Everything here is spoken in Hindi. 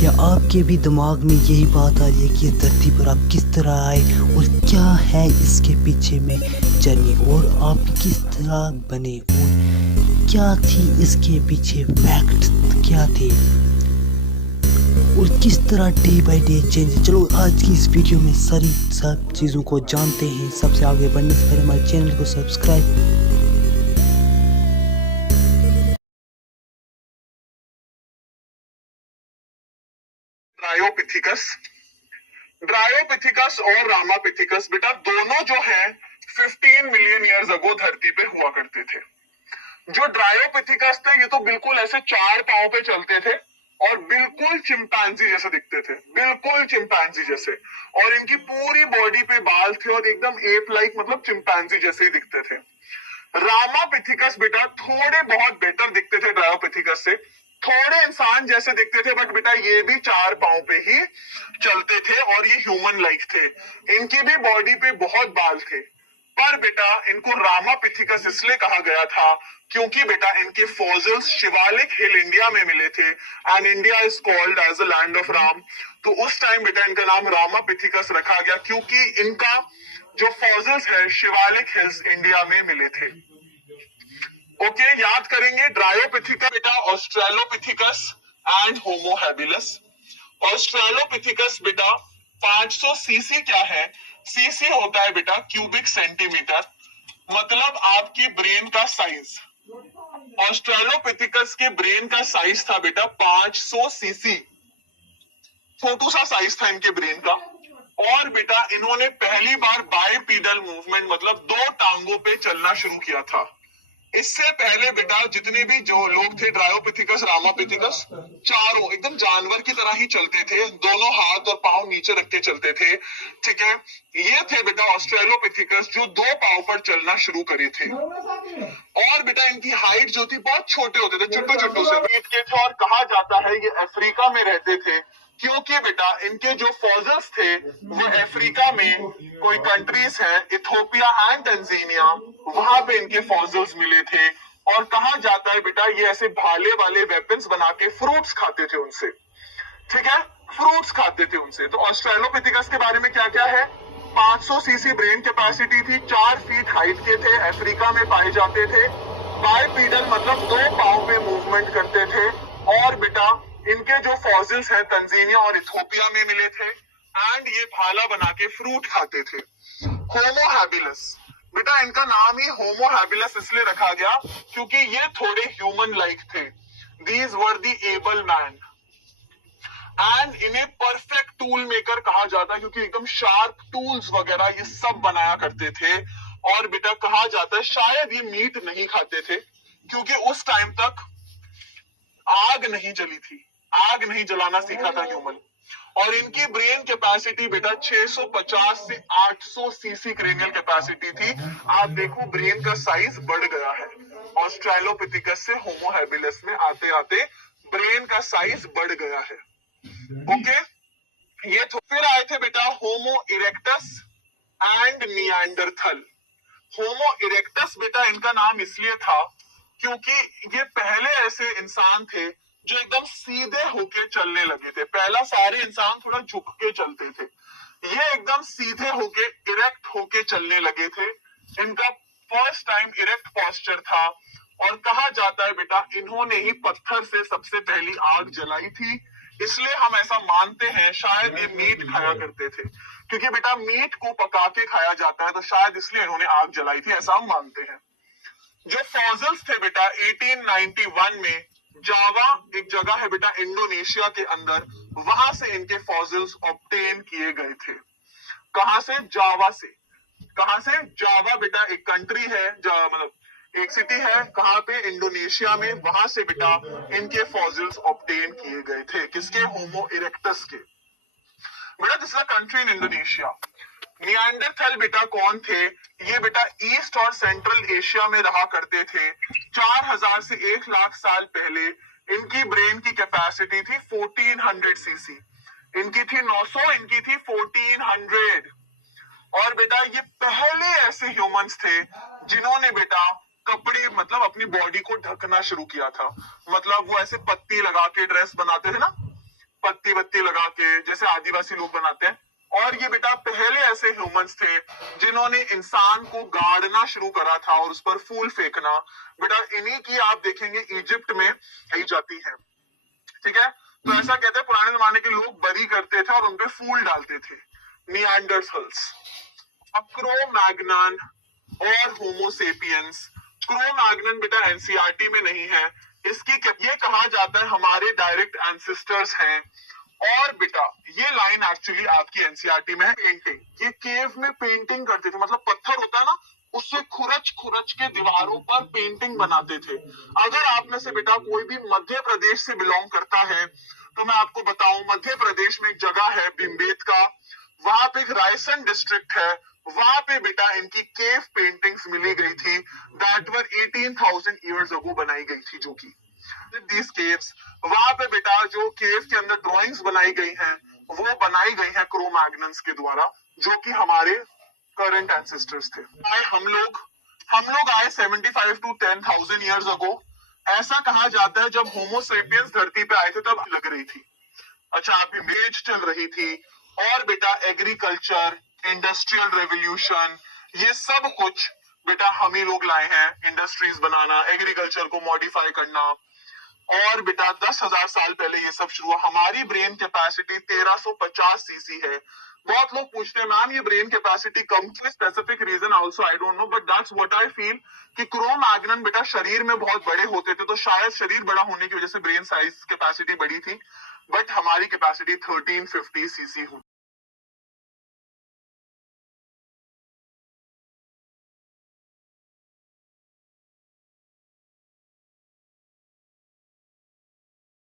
क्या आपके भी दिमाग में यही बात आ रही है कि ये धरती पर आप किस तरह आए और क्या है इसके पीछे में जर्नी, और आप किस तरह बने और क्या थी इसके पीछे फैक्ट क्या थे और किस तरह डे बाय डे चेंज। चलो आज की इस वीडियो में सारी सब चीज़ों को जानते हैं। सबसे आगे बढ़ने से पहले हमारे चैनल को सब्सक्राइब। ड्रायोपिथिकस और रामापिथिकस बेटा दोनों जो है 15 मिलियन ईयर्स अगो धरती पे हुआ करते थे। जो ड्रायोपिथिकस थे ये तो बिल्कुल ऐसे चार पांव पे चलते थे और बिल्कुल चिंपैंजी जैसे दिखते थे, बिल्कुल चिंपैंजी जैसे, और इनकी पूरी बॉडी पे बाल थे और एकदम एप लाइक मतलब चिंपैंजी जैसे ही दिखते थे। रामापिथिकस बेटा थोड़े बहुत बेटर दिखते थे ड्रायोपिथिकस से, थोड़े इंसान जैसे दिखते थे, बट बेटा ये भी चार पांव पे ही चलते थे और ये ह्यूमन लाइक थे। इनकी भी बॉडी पे बहुत बाल थे, पर बेटा इनको रामापिथिकस इसलिए कहा गया था क्योंकि बेटा इनके फॉसिल्स शिवालिक हिल इंडिया में मिले थे and India is called as the land of Ram. तो उस टाइम बेटा इनका नाम रामापिथिकस रखा गया क्योंकि इनका जो फॉसिल्स है शिवालिक हिल्स इंडिया में मिले थे। ओके, याद करेंगे ड्रायोपिथिकस बेटा Australopithecus and homo habilis. Australopithecus बेटा 500 सीसी क्या है? सीसी होता है बेटा क्यूबिक सेंटीमीटर, मतलब आपकी ब्रेन का साइज। ऑस्ट्रेलोपिथिकस के ब्रेन का साइज था बेटा 500 सीसी, छोटू सा साइज था इनके ब्रेन का। और बेटा इन्होंने पहली बार बाइपीडल मूवमेंट मतलब दो टांगों पे चलना शुरू किया था। इससे पहले बेटा जितने भी जो लोग थे ड्रायोपिथिकस रामापिथिकस चारों एकदम जानवर की तरह ही चलते थे, दोनों हाथ और पांव नीचे रख के चलते थे। ठीक है, ये थे बेटा ऑस्ट्रेलोपिथिकस जो दो पांव पर चलना शुरू करे थे। और बेटा इनकी हाइट जो थी बहुत छोटे होते थे, छोटे छोटे से पेट के थे, और कहा जाता है ये अफ्रीका में रहते थे क्योंकि बेटा इनके जो फॉसिल्स थे वो अफ्रीका में कोई कंट्रीज है इथियोपिया एंड तंजानिया, वहां पे इनके फॉसिल्स मिले थे। और कहा जाता है बेटा ये ऐसे भाले वाले वेपन्स बना के फ्रूट्स खाते थे उनसे। ठीक है, फ्रूट्स खाते थे उनसे। तो ऑस्ट्रेलोपिथिकस के बारे में क्या क्या है? 500 सीसी ब्रेन कैपेसिटी थी, 4 फीट हाइट के थे, अफ्रीका में पाए जाते थे, बाइपीडल मतलब दो पांव पे मूवमेंट करते थे, और बेटा इनके जो फॉसिल्स हैं तंजानिया और इथियोपिया में मिले थे, एंड ये भाला बना के फ्रूट खाते थे। होमो हैबिलस बेटा इनका नाम ही होमो हैबिलस इसलिए रखा गया क्योंकि ये थोड़े ह्यूमन लाइक थे। These were the able man, and इन्हें परफेक्ट टूल मेकर कहा जाता है क्योंकि एकदम शार्प टूल्स वगैरह ये सब बनाया करते थे। और बेटा कहा जाता है शायद ये मीट नहीं खाते थे क्योंकि उस टाइम तक आग नहीं जली थी, आग नहीं जलाना सीखा था ह्यूमन। और इनकी ब्रेन कैपेसिटी बेटा 650 से 800 सीसी क्रेनियल कैपेसिटी थी। आप देखो ब्रेन का साइज बढ़ गया है, ऑस्ट्रेलोपिथिकस से होमो हैबिलस में आते आते ब्रेन का साइज बढ़ गया है। ओके, ये तो फिर आए थे बेटा homo erectus and Neanderthal. Homo erectus बेटा इनका नाम इसलिए था क्योंकि ये पहले ऐसे इंसान थे जो एकदम सीधे होके चलने लगे थे। पहला सारे इंसान थोड़ा झुक के चलते थे, ये एकदम सीधे होके इरेक्ट होके चलने लगे थे। इनका फर्स्ट टाइम इरेक्ट पोस्चर था, और कहा जाता है बेटा इन्होंने ही पत्थर से सबसे पहली आग जलाई थी। इसलिए हम ऐसा मानते हैं शायद ये मीट खाया करते थे क्योंकि बेटा मीट को पका के खाया जाता है, तो शायद इसलिए इन्होंने आग जलाई थी, ऐसा हम मानते हैं। जो फॉसिल्स थे बेटा 1891 में जावा एक जगह है बेटा इंडोनेशिया के अंदर, वहां से इनके फॉसिल्स ऑब्टेन किए गए थे। कहां से? जावा से। कहां से? जावा बेटा एक कंट्री है, मतलब एक सिटी है, कहां पे? इंडोनेशिया में। वहां से बेटा इनके फॉसिल्स ऑब्टेन किए गए थे। किसके? होमो इरेक्टस के। बेटा this is a country in Indonesia. Neanderthal बेटा कौन थे? ये बेटा ईस्ट और सेंट्रल एशिया में रहा करते थे। 4000 से 1 लाख साल पहले इनकी ब्रेन की कैपेसिटी थी 1400 सीसी, इनकी थी 900, इनकी थी 1400। और बेटा ये पहले ऐसे ह्यूमंस थे जिन्होंने बेटा कपड़े मतलब अपनी बॉडी को ढकना शुरू किया था। मतलब वो ऐसे पत्ती लगा के ड्रेस बनाते थे ना, पत्ती वत्ती लगा के, जैसे आदिवासी लोग बनाते हैं। और ये बेटा पहले ऐसे ह्यूमंस थे जिन्होंने इंसान को गाड़ना शुरू करा था और उस पर फूल फेंकना। बेटा इन्हीं की आप देखेंगे इजिप्ट में पाई जाती है, ठीक है। तो ऐसा कहते हैं पुराने जमाने के लोग बरी करते थे और उनपे फूल डालते थे। निएंडरथल्स, क्रो-मैग्नन और होमोसेपियंस। क्रो-मैग्नन बेटा एनसीईआरटी में नहीं है, इसकी ये कहा जाता है हमारे डायरेक्ट एंसेस्टर्स हैं। और बेटा ये लाइन एक्चुअली आपकी एनसीईआरटी में है, पेंटिंग। ये केव में पेंटिंग करते थे, मतलब पत्थर होता है ना, उससे खुरच खुरच के दीवारों पर पेंटिंग बनाते थे। अगर आप में से बेटा कोई भी मध्य प्रदेश से बिलोंग करता है तो मैं आपको बताऊं, मध्य प्रदेश में एक जगह है भिमबेटका, वहां पे एक रायसन डिस्ट्रिक्ट है, वहां पे बेटा इनकी केव पेंटिंग्स मिली गई थी, दैट वर 18,000 इयर्स अगो बनाई गई थी, जो की these caves, वहां पे बेटा जो केव के अंदर ड्राइंग्स बनाई गई हैं वो बनाई गई हैं क्रो-मैग्नन्स के द्वारा, जो कि हमारे करंट एंसेस्टर्स थे। हम लोग आए 75 to 10,000 इयर्स अगो। ऐसा कहा जाता है जब होमोसेपियंस धरती पे आए थे तब लग रही थी, अच्छा अभी मेज चल रही थी। और बेटा एग्रीकल्चर, इंडस्ट्रियल रेवोल्यूशन, ये सब कुछ बेटा हम ही लोग लाए हैं। इंडस्ट्रीज बनाना, एग्रीकल्चर को मॉडिफाई करना। और बेटा 10,000 साल पहले ये सब शुरू हुआ। हमारी ब्रेन कैपेसिटी 1350 सीसी है। बहुत लोग पूछते हैं मैम ये ब्रेन कैपेसिटी कम क्यों, specific reason also I don't know, but that's what I feel कि क्रो-मैग्नन बेटा शरीर में बहुत बड़े होते थे, तो शायद शरीर बड़ा होने की वजह से ब्रेन साइज कैपेसिटी बड़ी थी, बट हमारी कैपेसिटी 1350 सीसी हुई।